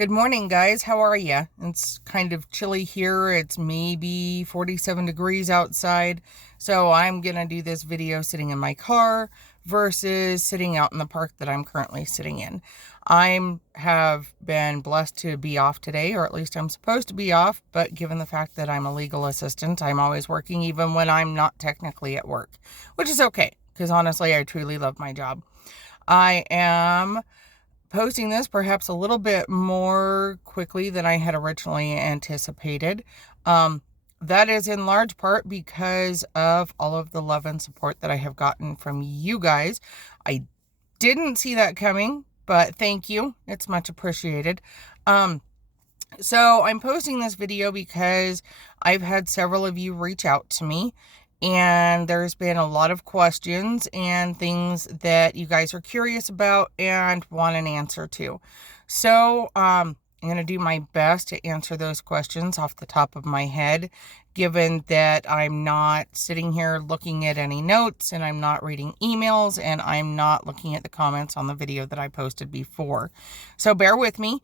Good morning, guys. How are you? It's kind of chilly here. It's maybe 47 degrees outside. So I'm going to do this video sitting in my car versus sitting out in the park that I'm currently sitting in. I have been blessed to be off today, or at least I'm supposed to be off. But given the fact that I'm a legal assistant, I'm always working even when I'm not technically at work, which is okay because honestly, I truly love my job. I am posting this perhaps a little bit more quickly than I had originally anticipated. That is in large part because of all of the love and support that I have gotten from you guys. I didn't see that coming, but thank you. It's much appreciated. So I'm posting this video because I've had several of you reach out to me, and there's been a lot of questions and things that you guys are curious about and want an answer to. So I'm going to do my best to answer those questions off the top of my head, given that I'm not sitting here looking at any notes, and I'm not reading emails, and I'm not looking at the comments on the video that I posted before. So bear with me.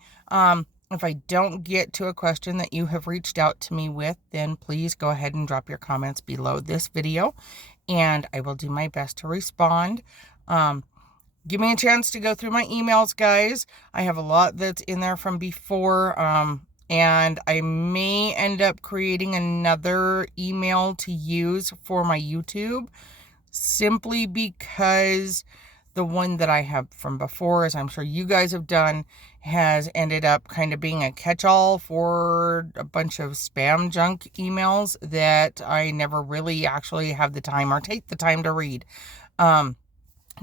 If I don't get to a question that you have reached out to me with, then please go ahead and drop your comments below this video, and I will do my best to respond. Give me a chance to go through my emails, guys. I have a lot that's in there from before, and I may end up creating another email to use for my YouTube, simply because the one that I have from before, as I'm sure you guys have done, has ended up kind of being a catch-all for a bunch of spam junk emails that I never really actually have the time or take the time to read. Do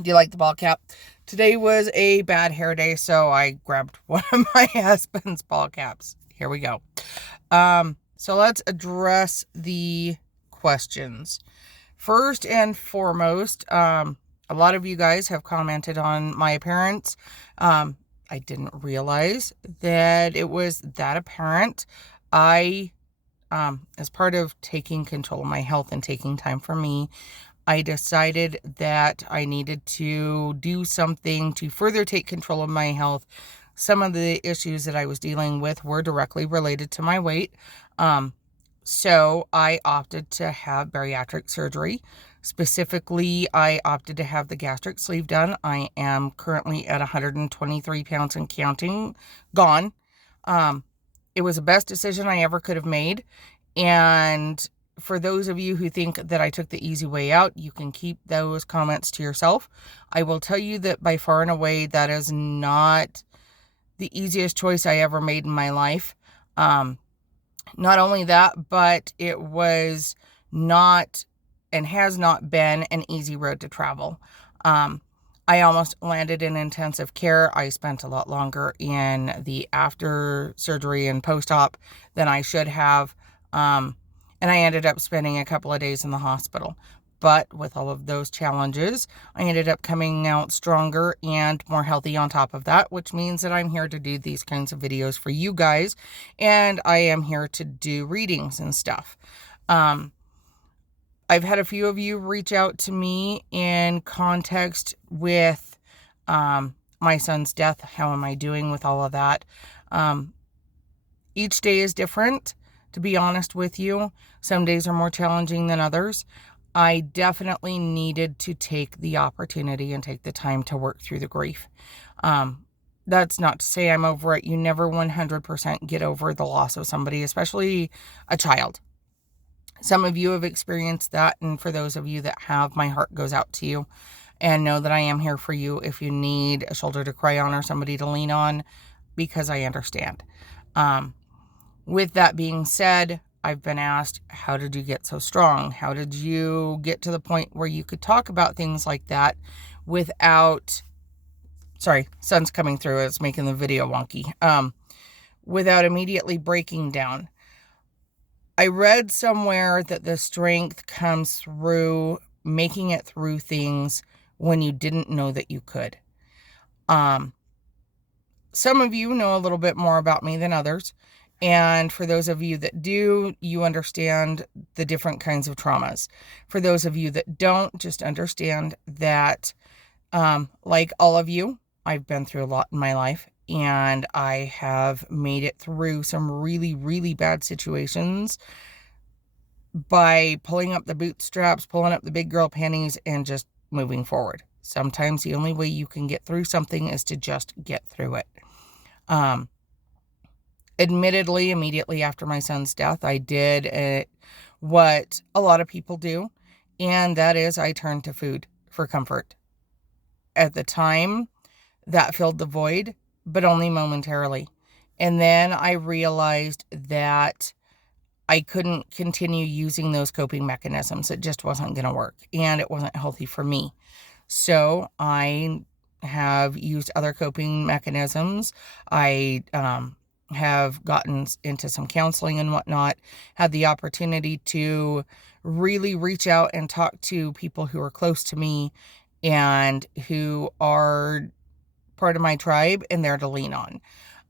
you like the ball cap? Today was a bad hair day, so I grabbed one of my husband's ball caps. Here we go. So let's address the questions. First and foremost, a lot of you guys have commented on my appearance. I didn't realize that it was that apparent. As part of taking control of my health and taking time for me, I decided that I needed to do something to further take control of my health. Some of the issues that I was dealing with were directly related to my weight. So I opted to have bariatric surgery. Specifically, I opted to have the gastric sleeve done. I am currently at 123 pounds and counting, gone. It was the best decision I ever could have made. And for those of you who think that I took the easy way out, you can keep those comments to yourself. I will tell you that by far and away, that is not the easiest choice I ever made in my life. Not only that, but it was not and has not been an easy road to travel. I almost landed in intensive care. I spent a lot longer in the after surgery and post-op than I should have. And I ended up spending a couple of days in the hospital. But with all of those challenges, I ended up coming out stronger and more healthy on top of that, which means that I'm here to do these kinds of videos for you guys. And I am here to do readings and stuff. I've had a few of you reach out to me in context with my son's death. How am I doing with all of that? Each day is different, to be honest with you. Some days are more challenging than others. I definitely needed to take the opportunity and take the time to work through the grief. That's not to say I'm over it. You never 100% get over the loss of somebody, especially a child. Some of you have experienced that, and for those of you that have, my heart goes out to you, and know that I am here for you if you need a shoulder to cry on or somebody to lean on, because I understand. With that being said, I've been asked, how did you get so strong? How did you get to the point where you could talk about things like that without, sorry, sun's coming through, it's making the video wonky, without immediately breaking down? I read somewhere that the strength comes through making it through things when you didn't know that you could. Some of you know a little bit more about me than others. And for those of you that do, you understand the different kinds of traumas. For those of you that don't, just understand that, like all of you, I've been through a lot in my life, and I have made it through some really, really bad situations by pulling up the bootstraps, pulling up the big girl panties, and just moving forward. Sometimes the only way you can get through something is to just get through it. Admittedly, immediately after my son's death, I did what a lot of people do, and that is I turned to food for comfort. At the time, that filled the void, but only momentarily. And then I realized that I couldn't continue using those coping mechanisms. It just wasn't going to work, and it wasn't healthy for me. So I have used other coping mechanisms. I have gotten into some counseling and whatnot, had the opportunity to really reach out and talk to people who are close to me and who are part of my tribe and there to lean on.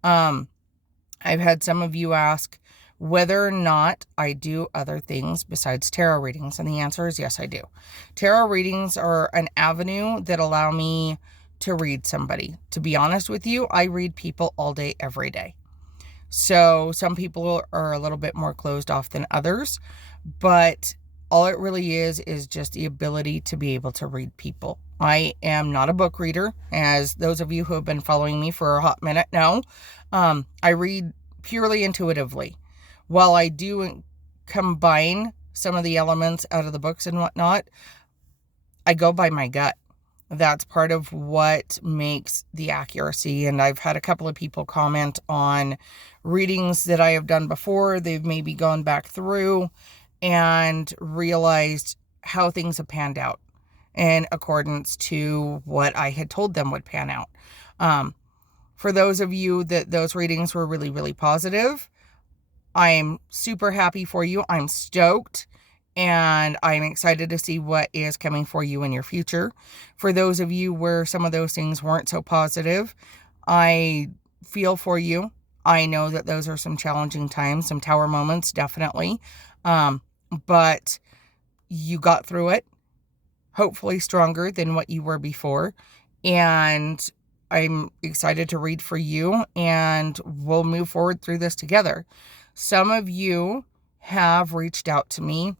I've had some of you ask whether or not I do other things besides tarot readings, and the answer is yes, I do. Tarot readings are an avenue that allow me to read somebody. To be honest with you, I read people all day, every day. So some people are a little bit more closed off than others, but all it really is just the ability to be able to read people. I am not a book reader, as those of you who have been following me for a hot minute know. I read purely intuitively. While I do combine some of the elements out of the books and whatnot, I go by my gut. That's part of what makes the accuracy. And I've had a couple of people comment on readings that I have done before. They've maybe gone back through and realized how things have panned out in accordance to what I had told them would pan out. For those of you that those readings were really, really positive, I'm super happy for you. I'm stoked, and I'm excited to see what is coming for you in your future. For those of you where some of those things weren't so positive, I feel for you. I know that those are some challenging times, some tower moments, definitely. But you got through it, hopefully stronger than what you were before. And I'm excited to read for you, and we'll move forward through this together. Some of you have reached out to me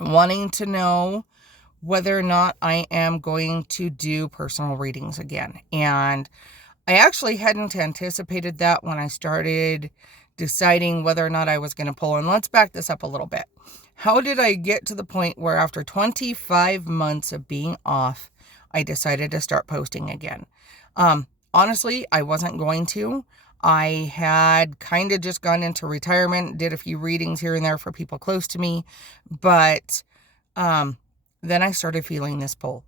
wanting to know whether or not I am going to do personal readings again. And I actually hadn't anticipated that when I started deciding whether or not I was going to pull. And let's back this up a little bit. How did I get to the point where after 25 months of being off, I decided to start posting again? Honestly, I wasn't going to. I had kind of just gone into retirement, did a few readings here and there for people close to me, but then I started feeling this pull,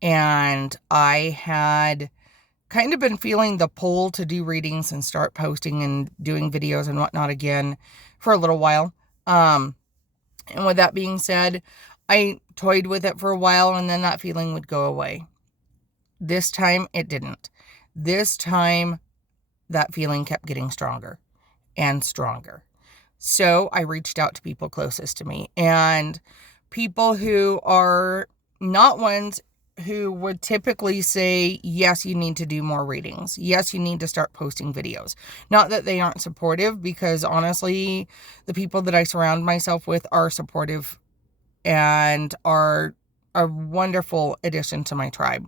and I had kind of been feeling the pull to do readings and start posting and doing videos and whatnot again for a little while. And with that being said, I toyed with it for a while, and then that feeling would go away. This time it didn't. This time that feeling kept getting stronger and stronger. So I reached out to people closest to me, and people who are not ones who would typically say, yes, you need to do more readings. Yes, you need to start posting videos. Not that they aren't supportive, because honestly, the people that I surround myself with are supportive and are a wonderful addition to my tribe.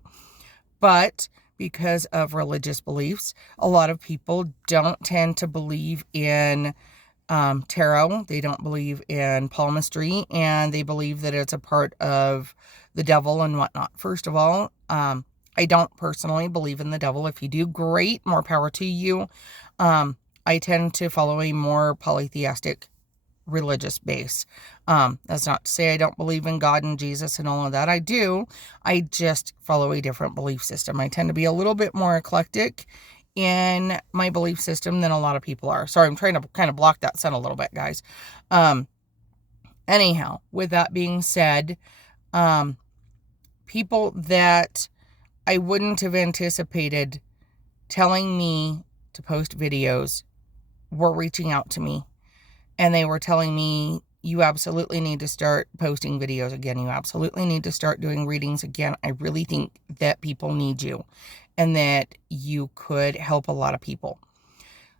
But because of religious beliefs, a lot of people don't tend to believe in tarot. They don't believe in palmistry, and they believe that it's a part of the devil and whatnot. First of all, I don't personally believe in the devil. If you do, great, more power to you. I tend to follow a more polytheistic religious base. That's not to say I don't believe in God and Jesus and all of that. I do. I just follow a different belief system. I tend to be a little bit more eclectic in my belief system than a lot of people are. Sorry, I'm trying to kind of block that sun a little bit, guys. Anyhow, with that being said, people that I wouldn't have anticipated telling me to post videos were reaching out to me, and they were telling me, you absolutely need to start posting videos again. You absolutely need to start doing readings again. I really think that people need you. and that you could help a lot of people.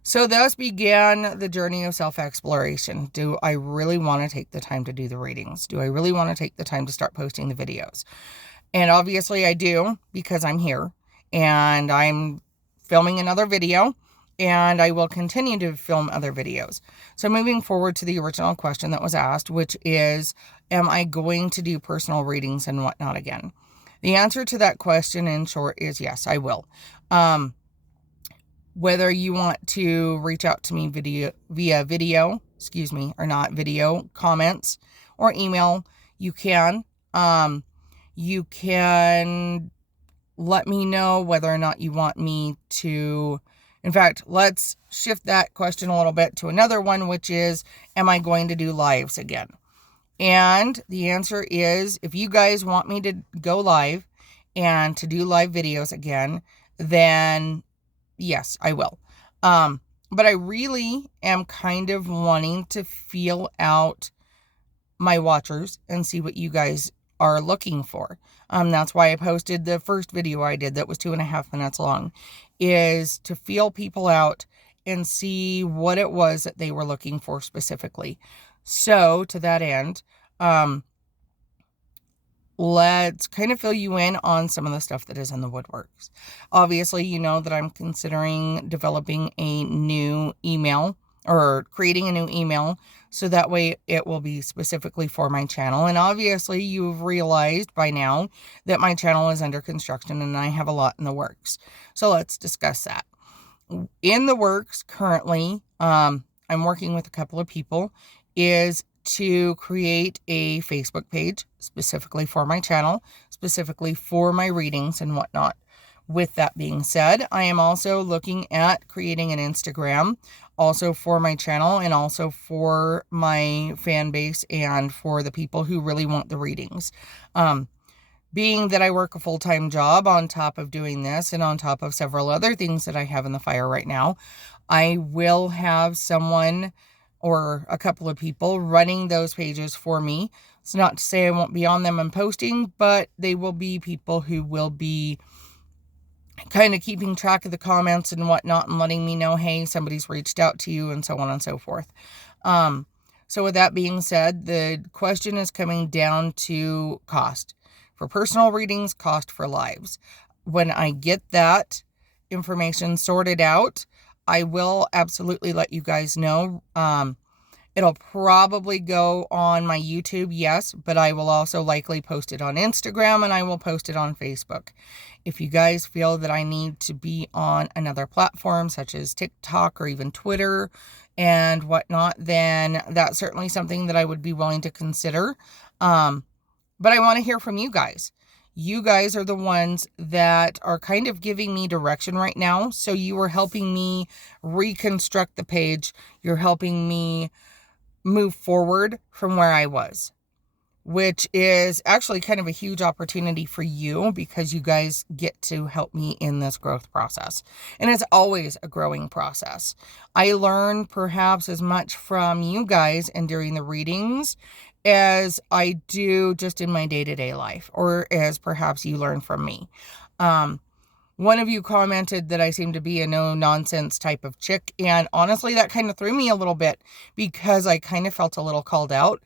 So thus began the journey of self-exploration. Do I really want to take the time to do the readings? Do I really want to take the time to start posting the videos? And obviously I do, because I'm here and I'm filming another video, and I will continue to film other videos. So moving forward to the original question that was asked, which is, am I going to do personal readings and whatnot again? The answer to that question in short is yes, I will. Whether you want to reach out to me via video, or not video, comments, or email, you can. You can let me know whether or not you want me to. In fact, let's shift that question a little bit to another one, which is, am I going to do lives again? And the answer is, if you guys want me to go live and to do live videos again, then yes, I will. But I really am kind of wanting to feel out my watchers and see what you guys are looking for. That's why I posted the first video I did that was 2.5 minutes long, is to feel people out and see what it was that they were looking for specifically. So to that end, let's kind of fill you in on some of the stuff that is in the woodworks. Obviously, you know that I'm considering developing a new email, or creating a new email, so that way it will be specifically for my channel. And obviously you've realized by now that my channel is under construction and I have a lot in the works. So let's discuss that. In the works currently, I'm working with a couple of people, is to create a Facebook page specifically for my channel, specifically for my readings and whatnot. With that being said, I am also looking at creating an Instagram, also for my channel and also for my fan base and for the people who really want the readings. Being that I work a full-time job on top of doing this and on top of several other things that I have in the fire right now, I will have someone or a couple of people running those pages for me. It's not to say I won't be on them and posting, but they will be people who will be kind of keeping track of the comments and whatnot and letting me know, hey, somebody's reached out to you, and so on and so forth. So with that being said, the question is coming down to cost. For personal readings, cost for lives. When I get that information sorted out, I will absolutely let you guys know. It'll probably go on my YouTube, yes, but I will also likely post it on Instagram and I will post it on Facebook. If you guys feel that I need to be on another platform such as TikTok or even Twitter and whatnot, then that's certainly something that I would be willing to consider. But I want to hear from you guys. You guys are the ones that are kind of giving me direction right now. So you are helping me reconstruct the page. You're helping me move forward from where I was, which is actually kind of a huge opportunity for you because you guys get to help me in this growth process. And it's always a growing process. I learn perhaps as much from you guys and during the readings as I do just in my day-to-day life, or as perhaps you learn from me. One of you commented that I seem to be a no-nonsense type of chick, and honestly, that kind of threw me a little bit because I kind of felt a little called out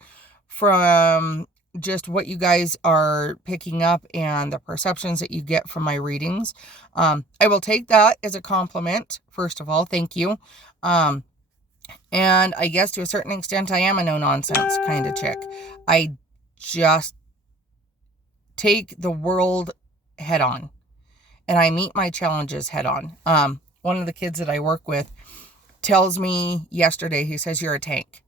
from just what you guys are picking up and the perceptions that you get from my readings. I will take that as a compliment, first of all. Thank you. And I guess to a certain extent, I am a no-nonsense kind of chick. I just take the world head on. And I meet my challenges head on. One of the kids that I work with tells me yesterday, he says, "You're a tank."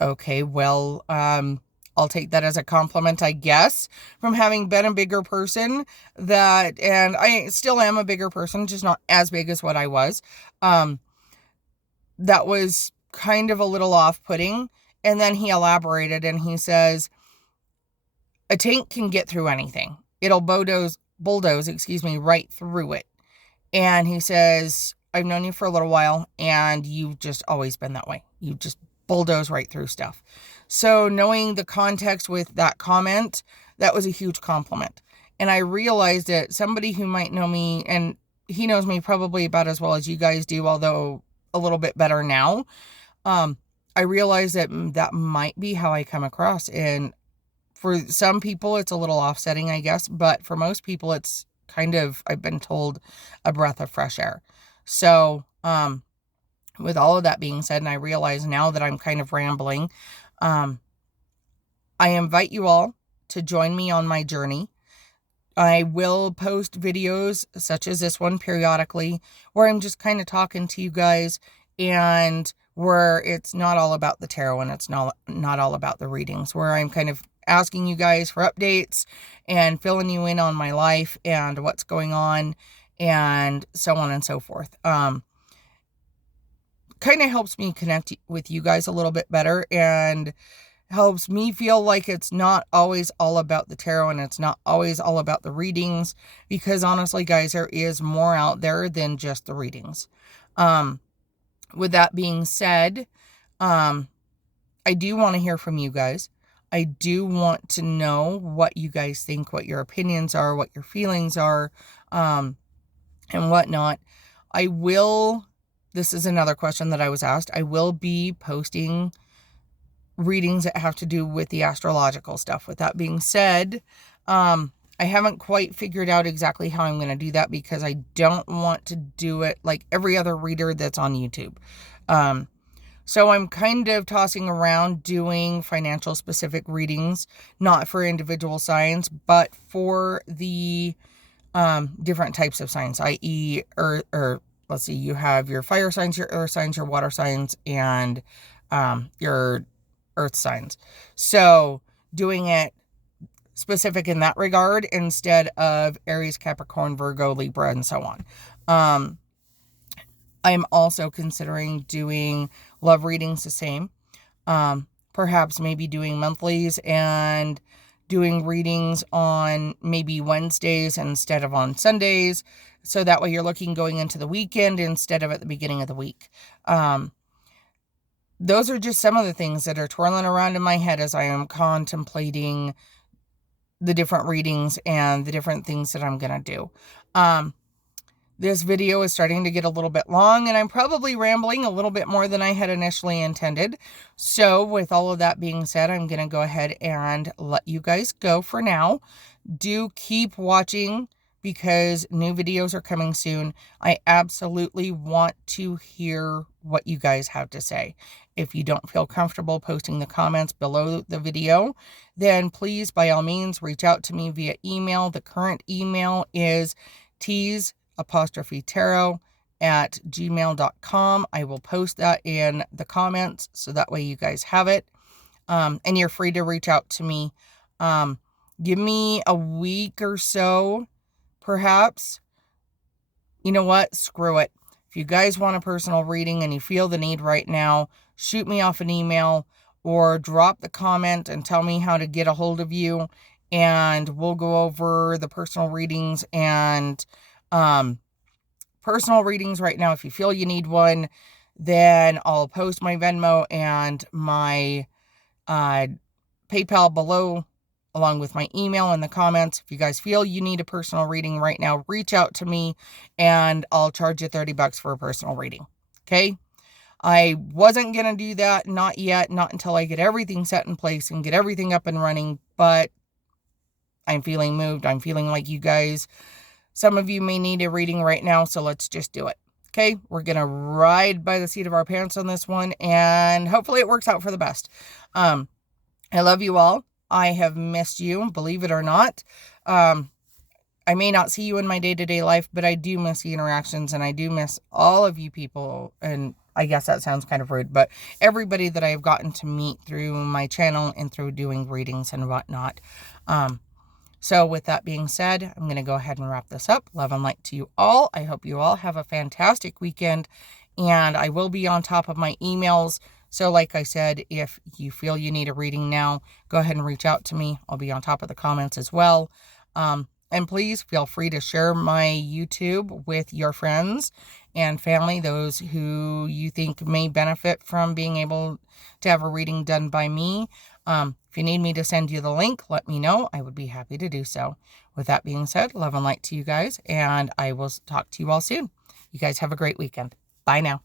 Okay, well, I'll take that as a compliment, I guess, from having been a bigger person and I still am a bigger person, just not as big as what I was. That was kind of a little off-putting. And then he elaborated and he says, a tank can get through anything. It'll bulldoze, right through it. And he says, I've known you for a little while and you've just always been that way. You just bulldoze right through stuff. So knowing the context with that comment, that was a huge compliment. And I realized that somebody who might know me, and he knows me probably about as well as you guys do, although a little bit better now. I realized that that might be how I come across. And for some people, it's a little offsetting, I guess. But for most people, it's kind of, I've been told, a breath of fresh air. So, with all of that being said, and I realize now that I'm kind of rambling, I invite you all to join me on my journey. I will post videos such as this one periodically where I'm just kind of talking to you guys, and where it's not all about the tarot and it's not all about the readings, where I'm kind of asking you guys for updates and filling you in on my life and what's going on and so on and so forth. Kind of helps me connect with you guys a little bit better, and helps me feel like it's not always all about the tarot and it's not always all about the readings, because honestly, guys, there is more out there than just the readings. With that being said, I do want to hear from you guys. I do want to know what you guys think, what your opinions are, what your feelings are, and whatnot. This is another question that I was asked. I will be posting readings that have to do with the astrological stuff. With that being said, I haven't quite figured out exactly how I'm going to do that, because I don't want to do it like every other reader that's on YouTube. So I'm kind of tossing around doing financial specific readings, not for individual signs, but for the different types of signs, i.e. let's see, you have your fire signs, your earth signs, your water signs, and your earth signs. So doing it specific in that regard instead of Aries, Capricorn, Virgo, Libra, and so on. I'm also considering doing love readings the same. Perhaps maybe doing monthlies and doing readings on maybe Wednesdays instead of on Sundays. So that way you're looking going into the weekend instead of at the beginning of the week. Those are just some of the things that are twirling around in my head as I am contemplating the different readings and the different things that I'm going to do. This video is starting to get a little bit long, and I'm probably rambling a little bit more than I had initially intended. So with all of that being said, I'm going to go ahead and let you guys go for now. Do keep watching, because new videos are coming soon. I absolutely want to hear what you guys have to say. If you don't feel comfortable posting the comments below the video, then please, by all means, reach out to me via email. The current email is tease_tarot@gmail.com. I will post that in the comments, so that way you guys have it. And you're free to reach out to me. Give me a week or so, perhaps. You know what? Screw it. If you guys want a personal reading and you feel the need right now, shoot me off an email or drop the comment and tell me how to get a hold of you, and we'll go over the personal readings. And personal readings right now, if you feel you need one, then I'll post my Venmo and my PayPal below, along with my email in the comments. If you guys feel you need a personal reading right now, reach out to me and I'll charge you $30 for a personal reading. Okay? I wasn't going to do that, not yet, not until I get everything set in place and get everything up and running, but I'm feeling moved. I'm feeling like you guys, some of you may need a reading right now, so let's just do it. Okay? We're going to ride by the seat of our pants on this one, and hopefully it works out for the best. I love you all. I have missed you, believe it or not. I may not see you in my day-to-day life, but I do miss the interactions, and I do miss all of you people. And I guess that sounds kind of rude, but everybody that I've gotten to meet through my channel and through doing readings and whatnot. So with that being said, I'm going to go ahead and wrap this up. Love and light to you all. I hope you all have a fantastic weekend, and I will be on top of my emails. So like I said, if you feel you need a reading now, go ahead and reach out to me. I'll be on top of the comments as well. And please feel free to share my YouTube with your friends and family, those who you think may benefit from being able to have a reading done by me. If you need me to send you the link, let me know. I would be happy to do so. With that being said, love and light to you guys, and I will talk to you all soon. You guys have a great weekend. Bye now.